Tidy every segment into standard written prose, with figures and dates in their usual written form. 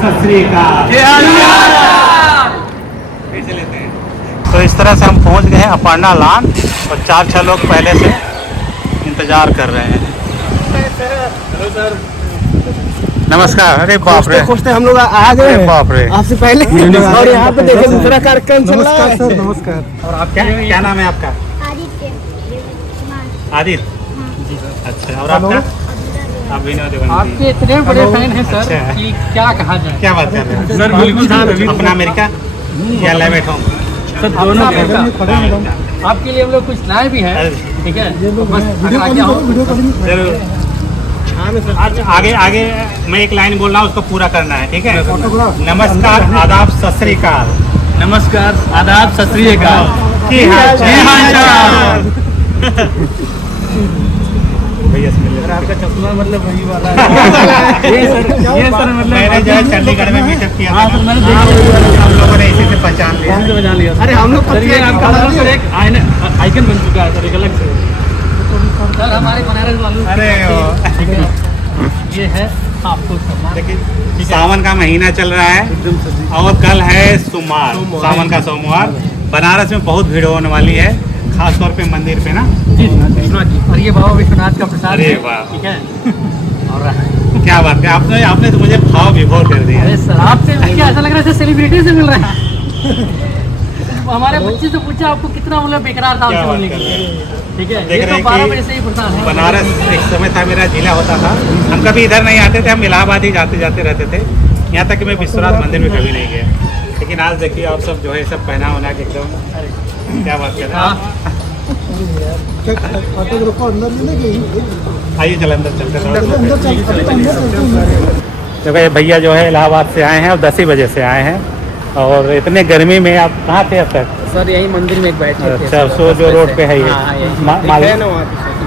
सत श्री अकाल। लेते हैं। तो इस तरह से हम पहुंच गए हैं अपर्णा लान और 4-6 लोग पहले से इंतजार कर रहे हैं। हेलो सर, नमस्कार। अरे बाप रे, खोजते हम लोग आ गए हैं बाप रे, आपसे पहले। और यहाँ पे देखिए दूसरा कार्यक्रम चल रहा है। सर नमस्कार। और आप क्या नाम है आपका? आदित्य। आदित्य जी। अच्छा, और आपका? आप विनोद देवन। आपके इतने बड़े फैन हैं सर अच्छा। कि क्या कहा जाए। क्या बात कर रहे हैं सर बिल्कुल अपना अमेरिका या लाइव एट होम? सर दोनों आपके लिए हम लोग कुछ लाए भी हैं, ठीक है? तो बस अगर आगे आओ जरूर। आगे आगे मैं एक लाइन बोल रहा हूँ, उसको पूरा करना है, ठीक है? नमस्कार, आदाब, सत श्री अकाल। नमस्कार, आदाब, सत श्री अकाल। की हाल चाल? भैया से मिले। आपका चश्मा मतलब वही वाला है। ये सर मतलब मैंने जो है चंडीगढ़ में मीटअप किया था, सर मैंने देखा, हम लोगों ने इसी से पहचान लिया। हमसे बजा लिया। अरे हम लोग सर ये आपका सर एक आइकन बन चुका है सर, एक अलग से। सर हमारे बनारस वालों अरे ये है आपको सम्मान। देखिए, सावन का महीना चल रहा है और कल है सोमवार, सावन का सोमवार। बनारस में बहुत भीड़ होने वाली है, खास तौर पे मंदिर पे ना। जी विश्वनाथ जी, और ये बाबा विश्वनाथ का प्रसाद अरे है, वाह। ठीक है? और क्या बात है, आपने तो मुझे भाव विभोर कर दिया। अरे सर आपसे क्या ऐसा लग रहा है जैसे सेलिब्रिटी से मिल रहा है। हमारे बच्चे से पूछा आपको कितना मतलब बेकरार था क्या आपसे बात मिलने कर के रहे लिए, हैं? ठीक है? देख ये रहे तो हैं 12 कि बजे से ही प्रसाद है। बनारस एक समय था मेरा जिला होता था, हम कभी इधर नहीं आते थे, हम इलाहाबाद ही जाते जाते रहते थे। यहाँ तक कि मैं विश्वनाथ मंदिर में कभी नहीं गया, लेकिन आज देखिए आप सब जो है सब पहना होना के एकदम क्या बात कर रहे हैं। आइए चल अंदर चलते हैं। देखो ये भैया जो है इलाहाबाद से आए हैं और 10 ही बजे से आए हैं, और इतने गर्मी में आप कहाँ थे अब तक? सर यही मंदिर में एक बैठे थे। अच्छा, सो जो रोड पे है ये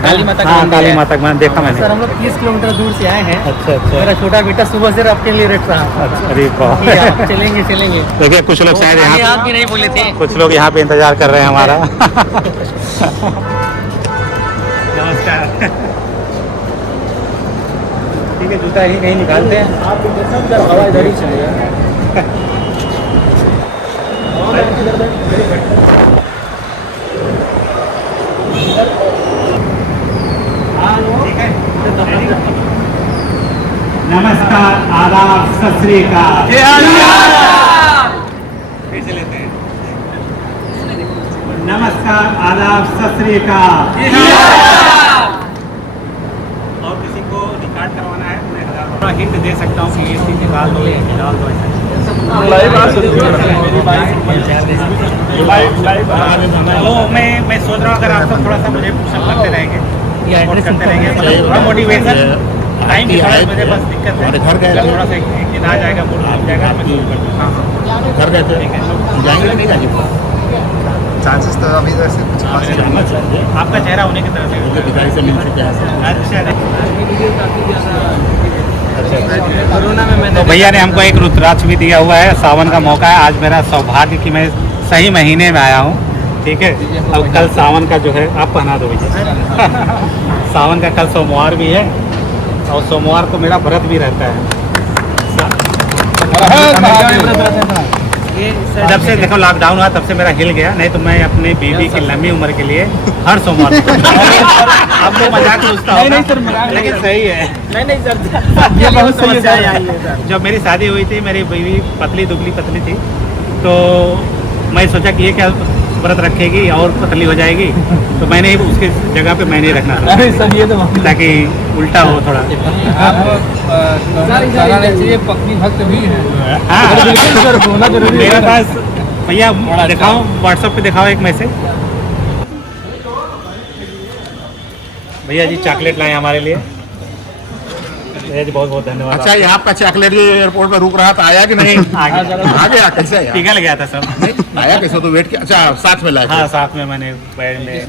काली माता हाँ, काली माता का देखा मैंने। सर हम लोग 30 किलोमीटर दूर से आए हैं। अच्छा अच्छा। मेरा छोटा बेटा सुबह से आपके लिए रेट रहा। अरे बाप, चलेंगे चलेंगे। देखिए कुछ लोग शायद आगे यहाँ, आप भी नहीं बोले थे। कुछ लोग यहाँ पे इंतजार कर रहे हैं हमारा। नमस्कार। ठीक है, जूता ही कहीं निकालते हैं। हवा इधर ही चलेगा। ठीक है। नमस्कार, आदाब, सत श्री अकाल। फिर से लेते हैं। नमस्कार, आदाब, सत श्री अकाल। और किसी को रिकॉर्ड करवाना है तो मैं 1000 रुपये हिंट दे सकता हूँ कि ये चीज़ निकाल दो, ये डाल दो, ऐसा। तो मैं सोच रहा हूँ अगर आप सब थोड़ा सा मुझे पुशअप करते रहेंगे, सपोर्ट करते रहेंगे, मतलब थोड़ा मोटिवेशन टाइम की थोड़ा मुझे बस दिक्कत है। घर गए थे। थोड़ा सा एक दिन आ जाएगा, मूड आ जाएगा, मैं शुरू कर दूँ। हाँ घर गए थे, ठीक है। जाएंगे नहीं जाएंगे? चांसेस तो अभी वैसे कुछ खास नहीं। आपका चेहरा होने की तरफ मुझे पिताजी से मिल चुके हैं। अच्छा, कोरोना में मैंने तो भैया ने हमको एक रुद्राक्ष भी दिया हुआ है। सावन का मौका है, आज मेरा सौभाग्य कि मैं सही महीने में आया हूँ, ठीक है? अब कल सावन का जो है आप पहना दो भैया। सावन का कल सोमवार भी है और सोमवार को मेरा व्रत भी रहता है। जब से देखो लॉकडाउन हुआ तब से मेरा हिल गया, नहीं तो मैं अपने बीवी की लंबी उम्र के लिए हर सोमवार आपको मजाक पूछता हूँ, लेकिन सही है। नहीं सर ये बहुत समस्याएं आई है। जब मेरी शादी हुई थी, मेरी बीवी पतली दुबली पतली थी, तो मैं सोचा कि ये क्या व्रत रखेगी और पतली हो जाएगी, तो मैंने उसके जगह पे मैंने रखना था। अरे सर ये तो ताकि उल्टा हो थोड़ा। पत्नी भक्त भी है। हाँ, मेरे पास भैया दिखाओ, व्हाट्सएप पे दिखाओ एक मैसेज। भैया जी चॉकलेट लाए हमारे लिए, भैया जी बहुत बहुत धन्यवाद। अच्छा, यहाँ आपका चॉकलेट एयरपोर्ट में रुक रहा था, आया कि नहीं? आ गया कैसे आया? पिघल गया था सब। आया कैसे? तो वेट किया। अच्छा, साथ में लाया? हाँ, साथ में मैंने बैग में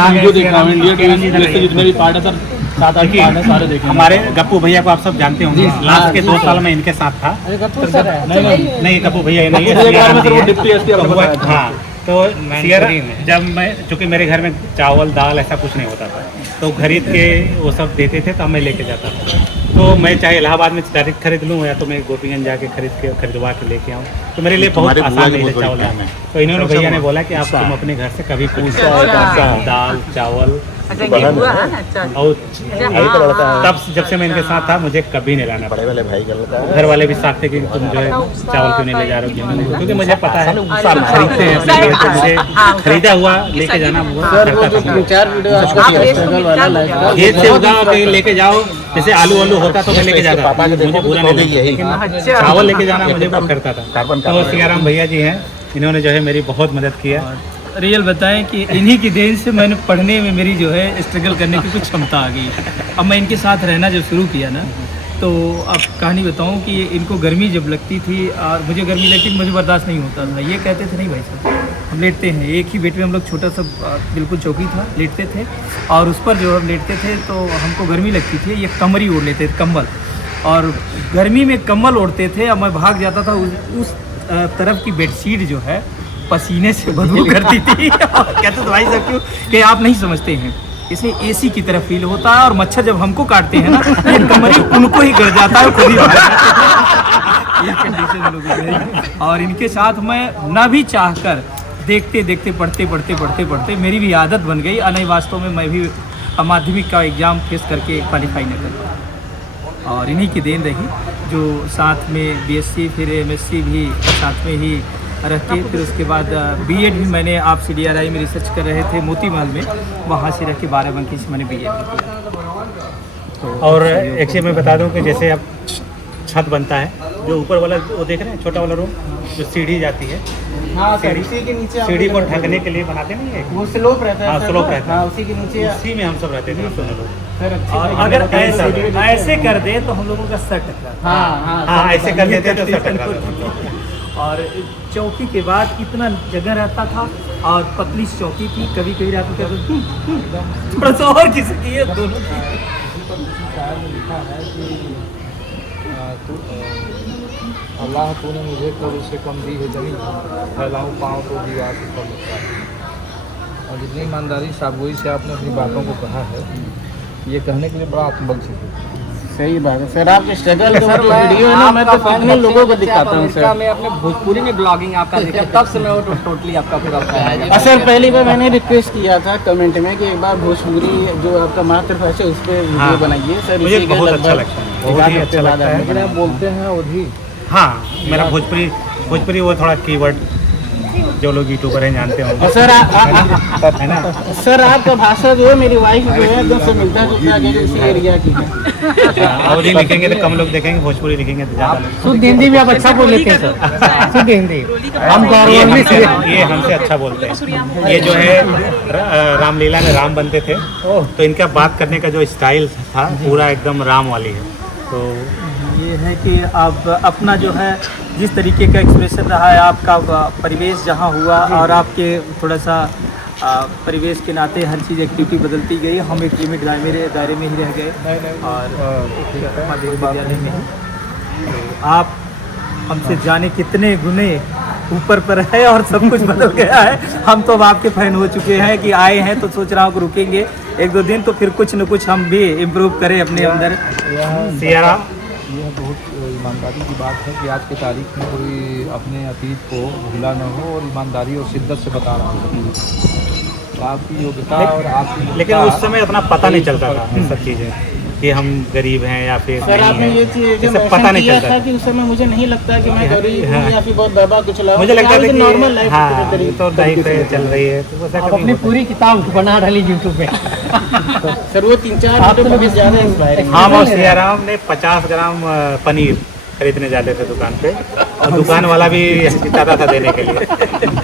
वीडियो देख रहा हूँ, इंडिया टीवी जैसे जितने भी पार्ट है सर, 7-8 पार्ट है, सारे देखे। हमारे गप्पू भैया को आप सब जानते होंगे, लास्ट के 2 साल में इनके साथ था। नहीं गप्पू भैया नहीं है। हाँ, तो जब मैं, चूँकि मेरे घर में चावल दाल ऐसा कुछ नहीं होता था, तो खरीद के वो सब देते थे तो मैं लेके जाता था। तो मैं चाहे इलाहाबाद में डायरेक्ट खरीद लूँ या तो मैं गोपीगंज जाके खरीदवा के लेके आऊँ, तो मेरे लिए बहुत आसान है चावल लाना। तो इन्होंने भैया ने बोला कि आप तुम अपने घर से कभी पूछ दाल चावल और तब जब से मैं इनके साथ था मुझे कभी नहीं लाना पड़ा। बड़े भाई घर वाले भी साथ थे कि तुम जो है चावल क्यों नहीं ले जा रहे हो गेहूं, क्योंकि मुझे पता है सब खरीदते हैं अपने लिए, तो मुझे खरीदा हुआ लेके जाना खेत से उगा कहीं लेके जाओ, जैसे आलू होता तो मैं लेके जाता, मुझे पूरा नहीं लेके चावल लेके जाना मुझे बहुत करता था। तो सियाराम भैया जी हैं, इन्होंने जो है मेरी बहुत मदद किया। रियल बताएं कि इन्हीं की देन से मैंने पढ़ने में मेरी जो है स्ट्रगल करने की कुछ क्षमता आ गई। अब मैं इनके साथ रहना जब शुरू किया ना, तो अब कहानी बताऊं कि इनको गर्मी जब लगती थी और मुझे गर्मी लगती थी, मुझे बर्दाश्त नहीं होता था। ये कहते थे नहीं भाई साहब हम लेटते हैं, एक ही बेड में हम लोग छोटा सा बिल्कुल चौकी था, लेटते थे और उस पर जो हम लेटते थे तो हमको गर्मी लगती थी, ये कमरी ओढ़ लेते थे कंबल, और गर्मी में कंबल ओढ़ते थे और मैं भाग जाता था उस तरफ की बेडशीट जो है पसीने से बदबू करती थी। कहते तो भाई साहब क्यों कि आप नहीं समझते हैं, इसे एसी की तरह फील होता है और मच्छर जब हमको काटते हैं ना ये कमरे उनको ही गड़ जाता है खुद ही ये कंडीशन लोगों की। और इनके साथ मैं ना भी चाहकर देखते देखते पढ़ते मेरी भी आदत बन गई। नहीं वास्तव में मैं भी माध्यमिक का एग्ज़ाम फेस करके क्वालिफाई न कर पाया, और इन्हीं की देन रही जो साथ में बीएससी फिर एमएससी भी साथ में ही रखे। फिर उसके बाद बीएड भी मैंने आप CDRI में रिसर्च कर रहे थे मोती महल में, वहाँ से रख के 12 बंकी से मैंने बीएड किया। तो और एक्चुअली मैं बता दूं कि जैसे अब छत बनता है, जो ऊपर वाला वो देख रहे हैं छोटा वाला रूम, जो सीढ़ी जाती है, हाँ इसी के नीचे सीढ़ी को ढकने के लिए बनाते नहीं है, वो स्लोप रहता है। हाँ स्लोप रहता है, उसी के नीचे उसी में हम सब रहते थे। और अगर ऐसे कर दे तो हम लोगों का सर टकरा, हाँ ऐसे कर देते तो सर टकरा। और चौकी के बाद इतना जगह रहता था और पतली चौकी थी, कभी कभी रात में थोड़ा सा और किसी है दोनों की। अल्लाह तूने मुझे कब उससे कम दी है जमीन, फैलाऊँ पाँव तो दीवार से कम होता है। और जितनी ईमानदारी साबुई से आपने अपनी बातों को कहा है, ये कहने के लिए बड़ा आत्मबल चाहिए। सही बात है सर, आपके स्ट्रगल का जो वीडियो है ना मैं तो कितने लोगों को दिखाता हूँ सर। मैं अपने भोजपुरी में ब्लॉगिंग आपका देखा, तब से मैं वो टोटली आपका पूरा सर पहली बार मैंने रिक्वेस्ट किया था कमेंट में कि एक बार भोजपुरी जो आपका मातृभाषा उस पर वीडियो बनाइए सर। मुझे बहुत अच्छा लगता है, बहुत ही अच्छा लगता है। लेकिन आप बोलते हैं अवधी, हाँ मेरा भोजपुरी वो थोड़ा कीवर्ड जो लोग यूट्यूबर हैं जानते होंगे। सर है ना सर आपका भाषा जो है मेरी वाइफ जो है एकदम से मिलता जुलता है उसी एरिया की है। अवधी लिखेंगे तो कम लोग देखेंगे, भोजपुरी लिखेंगे तो ज़्यादा लोग। शुद्ध हिंदी भी आप अच्छा बोल लेते हैं सर, शुद्ध हिंदी हम ये हमसे अच्छा बोलते हैं। ये जो है रामलीला में राम बनते थे, तो इनका बात करने का जो स्टाइल था पूरा एकदम राम वाली है। तो ये है कि आप अपना जो है जिस तरीके का एक्सप्रेशन रहा है आपका परिवेश जहाँ हुआ और आपके थोड़ा सा परिवेश के नाते हर चीज़ एक्टिविटी बदलती गई। हम एक लिमिट दायरे में ही रह गए और माध्यमिक विद्यालय में ही। तो आप हमसे जाने कितने गुने ऊपर पर है और सब कुछ बदल गया है। हम तो अब आपके फैन हो चुके हैं कि आए हैं तो सोच रहा हूँ कि रुकेंगे 1-2 दिन तो फिर कुछ न कुछ हम भी इम्प्रूव करें अपने अंदर। सियाराम यह बहुत ईमानदारी की बात है कि आज की तारीख में कोई अपने अतीत को भूला न हो और ईमानदारी और शिद्दत से बता रहा हो। तो आपकी योग्यता और आपकी लेकिन उस समय उतना पता नहीं चलता था ये सब चीज़ें कि हम गरीब हैं या फिर सर आपने ये चीज़ पता नहीं चलता था कि उस समय मुझे नहीं लगता कि मैं गरीब हूँ या फिर बहुत दबा कुछ लाऊं। मुझे लगता था कि नॉर्मल लाइफ तो लाइफ चल रही है, तो वैसा आप अपनी पूरी किताब बना डाली यूट्यूब पे। सर वो 3-4 वीडियो बहुत ज़्यादा इंस्पायरिंग। हम और सियाराम ने 50 ग्राम पनीर खरीदने जाते थे दुकान पे, और दुकान वाला भी चाहता था देने के लिए।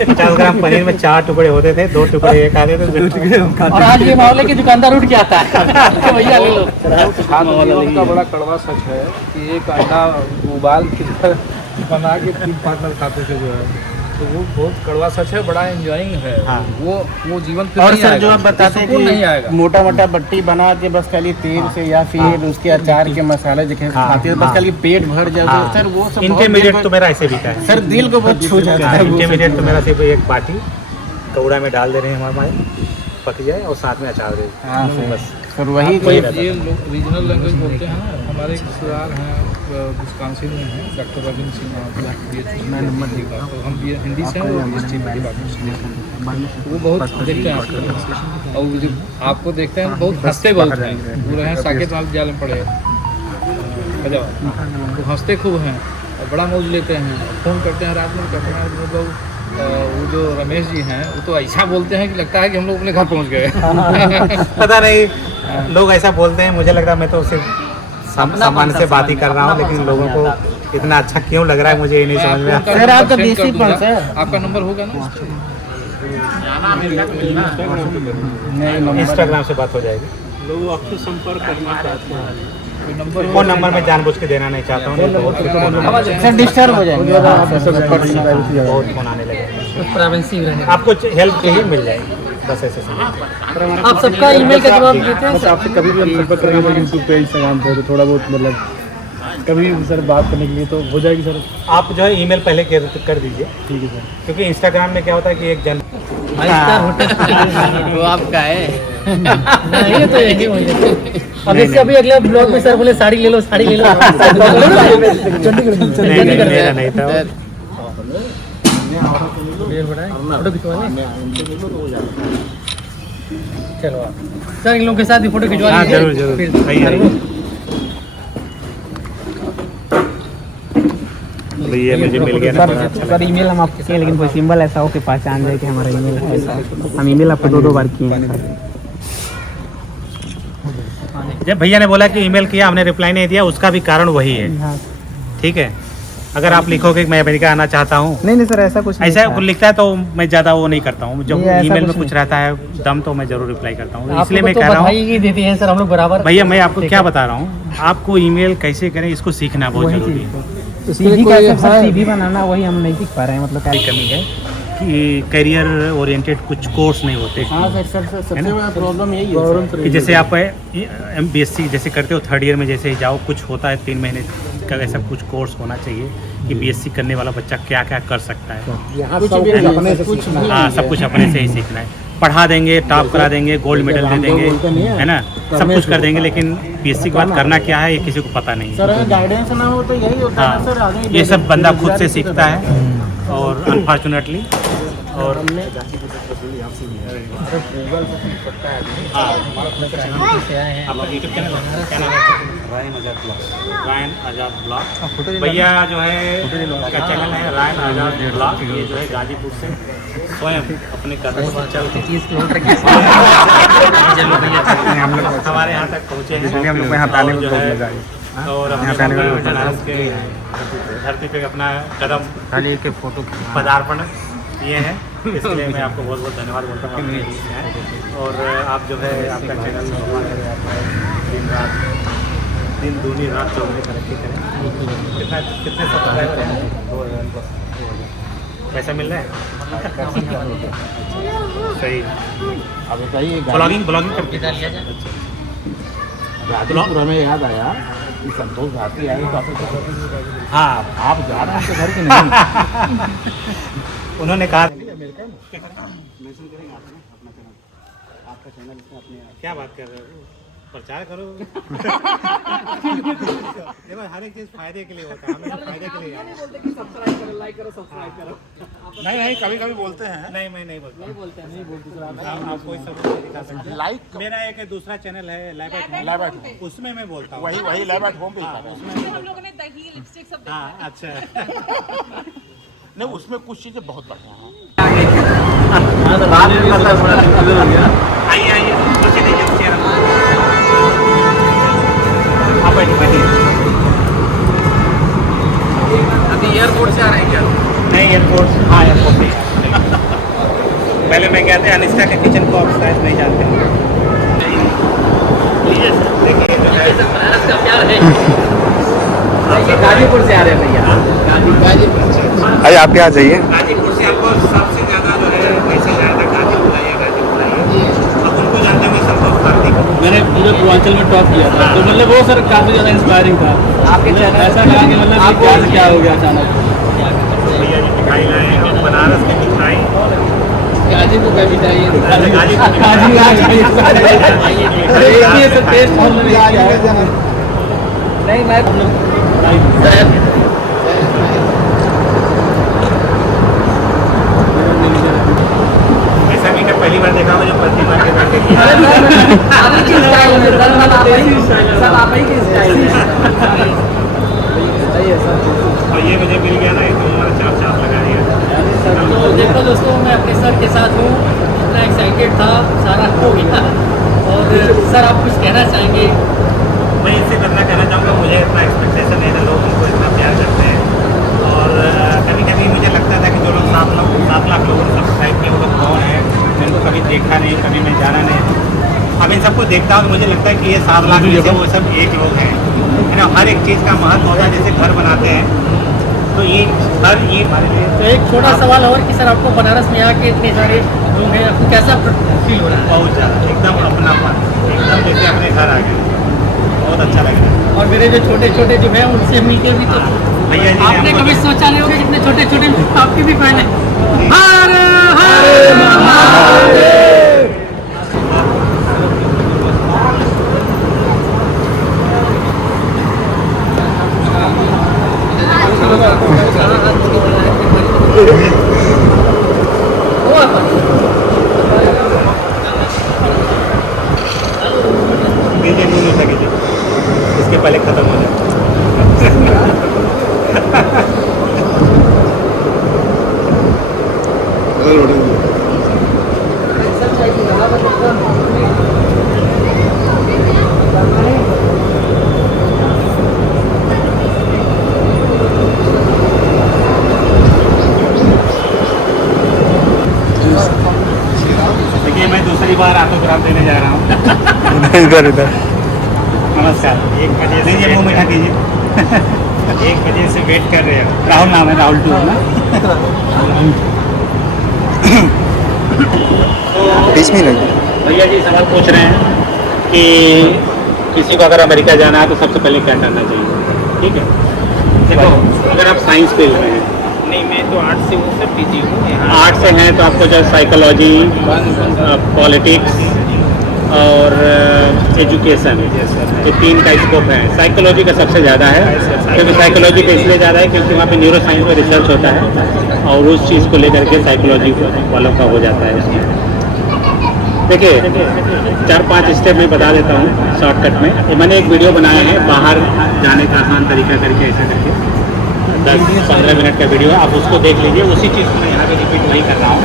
50 ग्राम पनीर में 4 टुकड़े होते थे, 2 टुकड़े एक आते थे, 2 टुकड़े हम खाते थे। और आज ये मामले की दुकानदार उठ के आता है भैया ले लो। छात्र जीवन का बड़ा कड़वा सच है कि एक अंडा उबाल के बना के 3 पार्टनर खाते थे जो है, तो वो बहुत कड़वा सच है, बड़ा एंजॉइंग है। हाँ। वो जीवन फिर और नहीं सर आएगा, जो आप बताते हैं नहीं आएगा। कि मोटा मोटा बट्टी बना के बस खाली तेल से या फिर उसके अचार के मसाले जो खाते हैं बस खाली पेट भर जाते हैं सर, वो सब इंटरमीडिएट तो मेरा ऐसे भी था सर दिल को बहुत छू जाता है। इंटरमीडिएट तो मेरा सिर्फ एक बाटी कौड़ा में डाल दे रहे हैं हमारे पक जाए और साथ में अचार दे हाँ, बस सर वही कोई ये लोग रीजनल लैंग्वेज बोलते हैं ना। हमारे एक रिश्तेदार हैं विस्कॉन्सिन में हैं, डॉक्टर रविंद्र सिंह मैं नंबर देगा, तो हम भी हिंदी से हैं, वो इस टीम की बात करते हैं। वो बहुत देखते हैं आपको, और जो आपको देखते हैं बहुत हंसते बहुत हैं। वो रहे हैं साकेत महाविद्यालय में पढ़े, वो हंसते खूब हैं और बड़ा मौज लेते हैं। फ़ोन करते हैं रात में, कहते हैं मतलब वो जो रमेश जी हैं वो तो ऐसा बोलते हैं कि लगता है कि हम लोग अपने घर पहुंच गए। पता नहीं लोग ऐसा बोलते हैं, मुझे लग रहा है मैं तो सिर्फ सामान्य से बात ही कर रहा हूँ, लेकिन लोगों को इतना अच्छा क्यों लग रहा है मुझे ये नहीं समझ में आता। सर आपका देसी कौन सा है? आपका नंबर होगा ना? इंस्टाग्राम से बात हो जाएगी। लोग आपसे संपर्क करना चाहते हैं, फोन नंबर मैं जानबूझ के देना नहीं चाहता हूँ, सर डिस्टर्ब हो जाएंगे। बहुत फोन आने लगे। प्राइवेसी रहने आपको हेल्प चाहिए मिल जाएगी, बस ऐसे समझ। आप सबका ईमेल का जवाब देते हैं। आपसे कभी भी हम संपर्क करेंगे यूट्यूब पे, इंस्टाग्राम पे, तो थोड़ा बहुत मतलब कभी भी सर बात करने के लिए तो हो जाएगी सर। आप जो है ईमेल पहले कर दीजिए, ठीक है सर। क्योंकि इंस्टाग्राम में क्या होता है कि एक जन वो आपका है। नहीं तो यही हो जाता है। अब इससे अभी अगले ब्लॉग में सर बोले साड़ी ले लो, साड़ी ले लो। नहीं मेरा नहीं था। फोटो खिंचवा लें? चलो सर इन लोगों के साथ भी फोटो खिंचवा हाँ लीजिए। जरूर जरूर, फिर सही है। तो ये मुझे मिल गया ना, बड़ा अच्छा सर ईमेल हम आपके किए, लेकिन कोई सिंबल ऐसा हो कि पहचान जाए कि हमारा ईमेल है ऐसा। हम ईमेल आपको 2-2 बार किए हैं सर। जब भैया ने बोला कि ईमेल किया, हमने रिप्लाई नहीं दिया, उसका भी कारण वही है। हाँ। ठीक है, अगर आप लिखोगे कि मैं अमेरिका आना चाहता हूँ, नहीं सर ऐसा कुछ नहीं ऐसा था। कुछ लिखता है तो मैं ज़्यादा वो नहीं करता हूँ। जब ये ऐसा ईमेल में कुछ कुछ रहता है दम तो मैं जरूर रिप्लाई करता हूँ, इसलिए आपको मैं तो कह रहा हूँ बधाई ही देते हैं सर हम लोग बराबर। भैया, मैं आपको क्या बता रहा हूँ, आपको ईमेल कैसे करें इसको सीखना बहुत वही जरूरी चीज़ है। तो सीधी कैसे सर सीधी बनाना, वही हम नहीं सीख पा रहे हैं। मतलब क्या कमी है कि करियर ओरिएंटेड कुछ कोर्स नहीं होते। हाँ सर सबसे बड़ा प्रॉब्लम यही है कि जैसे आप BSc जैसे करते हो, 3rd ईयर में जैसे जाओ, कुछ होता है 3 महीने का, ऐसा कुछ कोर्स होना चाहिए कि BSc करने वाला बच्चा क्या क्या कर सकता है। हाँ, सब कुछ अपने से ही सीखना है। पढ़ा देंगे, टॉप करा देंगे, गोल्ड मेडल दे देंगे, है ना, सब कुछ कर देंगे, लेकिन BSc के बाद करना क्या है ये किसी को पता नहीं है। गाइडेंस ना हो तो यही होता है सर। हाँ, ये सब बंदा खुद से सीखता है, और अनफॉर्चुनेटली और आपका यूट्यूब चैनल क्या नाम है? रायन आज़ाद ब्लॉग। भैया जो है का चैनल है रायन आज़ाद ब्लॉग। ये जो है गाजीपुर से स्वयं अपने कदम से चल के हम लोग हमारे यहाँ तक पहुँचे हैं, हम लोग यहाँ आने जो है और अपने बनारस के धरती पे अपना कदम के फोटो पदार्पण किए हैं, इसलिए मैं आपको बहुत बहुत धन्यवाद बोलता हूँ। और आप जो है आपका चैनल दिन दूनी रात चौगुनी तरक्की करें। कितने सब्सक्राइबर हैं? 2000 पैसा मिल रहा है? सही। अब बताइए ब्लॉगिंग करके गाजीपुर हमें याद आया कि संतोष भारती आए तो हाँ, आप जा रहे हैं आपके घर के नहीं? उन्होंने कहा क्या बात कर रहे हो, प्रचार करो। देखो हर एक चीज फायदे के लिए होता है, हमें फायदे के लिए नहीं कभी कभी बोलते हैं। नहीं मैं नहीं बोलता, नहीं बोलते आप कोई सबूत नहीं दिखा सकते। लाइक मेरा एक दूसरा चैनल है लैब एट होम, उसमें मैं बोलता हूँ। वही लैब एट होम पे ही था। उसमें हम लोगों ने दही लिपस्टिक सब हाँ अच्छा। नहीं उसमें कुछ चीज़ें बहुत बढ़िया हैं। आइए आइए कुर्सी दीजिए, चेयर आप बैठिए। अभी एयरपोर्ट से आ रहे हैं क्या? नहीं एयरपोर्ट, हाँ एयरपोर्ट से। पहले मैं गया था अनिष्ठा के किचन को, आप शायद नहीं जानते। देखिए जो है गाजीपुर से आ रहे हैं भैया। आइए आप क्या चाहिए? गाजीपुर से आपको सबसे ज़्यादा जो है पैसे जाया था गाजीपुर आइए। अब उनको जानते हुए संतोष भारती को मैंने पूरे पूर्वांचल में टॉप किया था, तो मतलब वो सर काफ़ी ज़्यादा इंस्पायरिंग था। आपके चैनल ऐसा लगा कि मतलब ये क्या से क्या हो गया अचानक। भैया जी मिठाई लाए हैं, बनारस की मिठाई गाजीपुर का भी चाहिए। नहीं मैं ऐसा मीटर पहली बार देखा मुझे प्रति बार के बैठे की सब आप ही के स्टाइल और ये मुझे मिल गया ना ये तो हमारा चार चार लगा दिया। तो देखो दोस्तों, मैं अपने सर के साथ हूँ, इतना एक्साइटेड था, सारा हो गया। और सर आप कुछ कहना चाहेंगे? मैं इससे इतना कहना चाहूँगा, मुझे इतना एक्सपेक्टेशन नहीं था, लोग उनको इतना प्यार करते हैं। और कभी कभी मुझे लगता था कि जो लोग 7 लाख लोगों ने सब्सक्राइब किए वो लोग कौन है, मैंने उनको कभी देखा नहीं, कभी मैं जाना नहीं। अब इन सबको देखता हूँ तो मुझे लगता है कि ये 7 लाख में से वो सब एक लोग हैं, है ना। हर एक चीज़ का महत्व होता है, जैसे घर बनाते हैं तो ये हर ये हमारे लिए तो एक छोटा सवाल और कि सर आपको बनारस में आके इतने सारे लोग हैं, आपको कैसा फील हो रहा है? बहुत ज़्यादा एकदम अपनापन, एकदम जैसे अपने घर आ गए, बहुत अच्छा लग रहा है। और मेरे जो छोटे छोटे जो हैं उनसे मिलके भी तो भैया जी ने आपने हमको- कभी सोचा नहीं होगा इतने छोटे छोटे आपके भी फैन हैं। नीचे नहीं लगे थे, इसके पहले खत्म हो जाए। देखिए मैं दूसरी बार ऑटोग्राफ देने जा रहा हूँ। इधर इधर नमस्कार। 1 बजे से ये मुँह मीठा कीजिए। 1 बजे से वेट कर रहे हैं। राहुल नाम है, राहुल 2 है ना। बीच में लगी भैया जी सवाल पूछ रहे हैं कि किसी को अगर अमेरिका जाना है तो सबसे पहले क्या करना चाहिए, ठीक है। देखो अगर आप साइंस फील्ड में हैं, नहीं, मैं तो आर्ट से वो सब बिजी हूँ यहाँ। आर्ट से हैं तो आपको जो साइकोलॉजी, पॉलिटिक्स और एजुकेशन, ये 3 का स्कोप है। साइकोलॉजी का सबसे ज़्यादा है, क्योंकि साइकोलॉजी का इसलिए ज़्यादा है क्योंकि वहाँ पे न्यूरो साइंस में रिसर्च होता है और उस चीज़ को लेकर के साइकोलॉजी वालों का हो जाता है इसमें। देखिए 4-5 स्टेप मैं बता देता हूँ शॉर्टकट में। ये मैंने एक वीडियो बनाया है बाहर जाने का आसान तरीका करके, ऐसा करके 10-15 मिनट का वीडियो है, आप उसको देख लीजिए। उसी चीज़ को मैं यहाँ पे रिपीट नहीं कर रहा हूँ।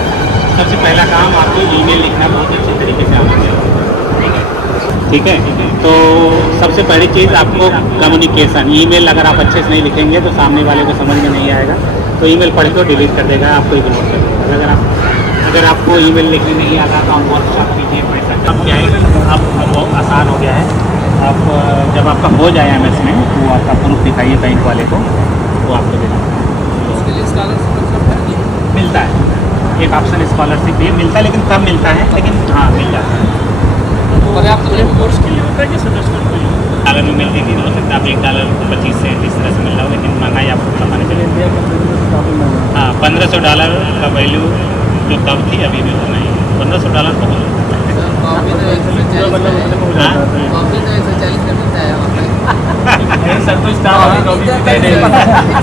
सबसे पहला काम आपको ईमेल लिखना बहुत अच्छे तरीके से आना चाहिए, ठीक है। तो सबसे पहली चीज़ आपको कम्युनिकेशन, ईमेल अगर आप अच्छे से नहीं लिखेंगे तो सामने वाले को समझ में नहीं आएगा, तो ईमेल पढ़ के डिलीट कर देगा, आपको इग्नोर कर देगा। अगर आपको ईमेल लिखने नहीं आता तो आप वर्कशॉप कीजिए, पैसा अब क्या है, अब बहुत आसान हो गया है। आप जब आपका हो जाए MS में तो आपका प्रूफ दिखाइए बैंक वाले को, वो आपको देना उसके लिए स्कॉलरशिप मिलता है। एक ऑप्शन स्कॉलरशिप भी मिलता है, लेकिन कम मिलता है, लेकिन हाँ मिल जाता है। पर्याप्त कोर्स के लिए होता है कि सेमेस्टर के लिए? डॉलर में मिलती थी, हो सकता है आप $1 से 20 तरह से मिल रहा हो, लेकिन महंगाई आपको पता नहीं चले। हाँ $1500 का वैल्यू जो तब थी अभी भी उतना ही है। $1500 तो बहुत कॉपी तो 140 कॉपी तो 140 का मिलता है वहाँ पे। सर तो स्टार कॉफी पीते हैं।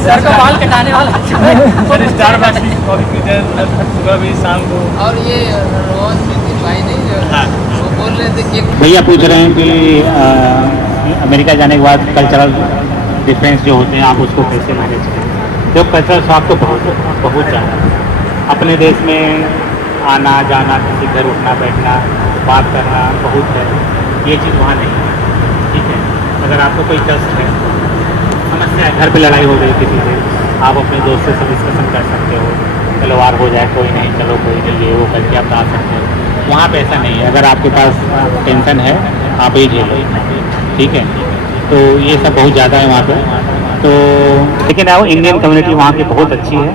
सर का बाल कटाने वाला सर स्टारबक्स की कॉफी पीते हैं सुबह भी शाम को। और ये रोहन मित्र भाई नहीं जो हाँ। वो बोल रहे थे कि भैया पूछ रहे हैं कि अमेरिका जाने के बाद कल्चरल डिफरेंस जो होते हैं आप उसको कैसे मैनेज करें। जो कल्चरल शॉक तो बहुत ज़्यादा है। अपने देश में आना जाना, किसी घर उठना बैठना, बात करना बहुत है, ये चीज़ वहाँ नहीं है, ठीक है। अगर आपको कोई कष्ट है, समस्या है, घर पे लड़ाई हो गई किसी से, आप अपने दोस्त से सब डिस्कशन कर सकते हो, चलो वार हो जाए कोई नहीं, चलो कोई नहीं, ये वो करके आप आ सकते हो। वहाँ पे ऐसा नहीं है। अगर आपके पास टेंशन है आप ही झेलो, ठीक है। तो ये सब बहुत ज़्यादा है वहाँ पे। तो लेकिन आओ इंडियन कम्युनिटी वहाँ की बहुत अच्छी है।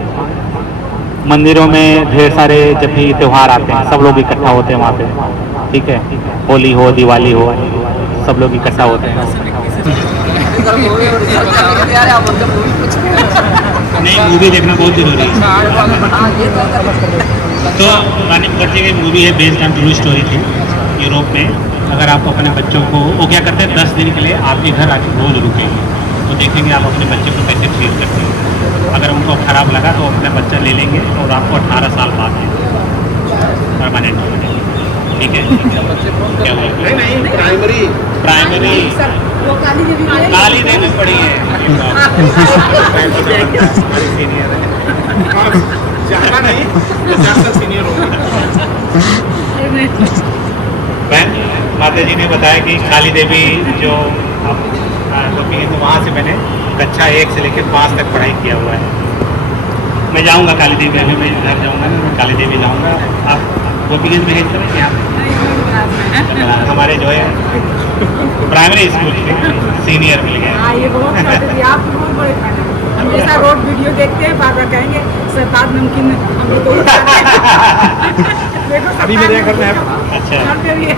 मंदिरों में ढेर सारे जब भी त्यौहार आते हैं सब लोग इकट्ठा होते हैं वहाँ पे, ठीक है। होली हो, दिवाली हो, सब लोग इकट्ठा होते हैं। नहीं, मूवी देखना बहुत जरूरी है। तो रानी मुखर्जी की मूवी है बेस्ड ऑन ट्रू स्टोरी थी यूरोप में। अगर आप अपने बच्चों को वो क्या करते हैं 10 दिन के लिए आपके घर आके रोज रुकेंगे तो देखेंगे आप अपने बच्चे को कैसे ट्रीट करते हैं। अगर उनको खराब लगा तो अपना बच्चा ले लेंगे और आपको 18 साल बाद परमानेंट हो जाएगा। ठीक है क्या बोलते हैं? प्राइमरी वो काली देवी में काली देवी पड़ी है सीनियर है ज़्यादा नहीं 50 साल सीनियर होगा। बहन माता जी ने बताया कि काली देवी जो आप लोग तो वहाँ से मैंने कक्षा 1 से लेकर 5 तक पढ़ाई किया हुआ है। मैं जाऊँगा काली देवी, अभी मैं घर जाऊँगा ना मैं काली देवी जाऊँगा। आप गोपीगंज में है सर यहाँ हमारे जो है प्राइमरी स्कूल के सीनियर मिल गए। हाँ ये बहुत छोटे थे, आप बहुत बड़े फैन हैं। हमेशा रोड वीडियो देखते हैं, बार बार कहेंगे सरताज नमकीन हम लोग तो देखो अभी मेरे घर में है। अच्छा घर पे भी है।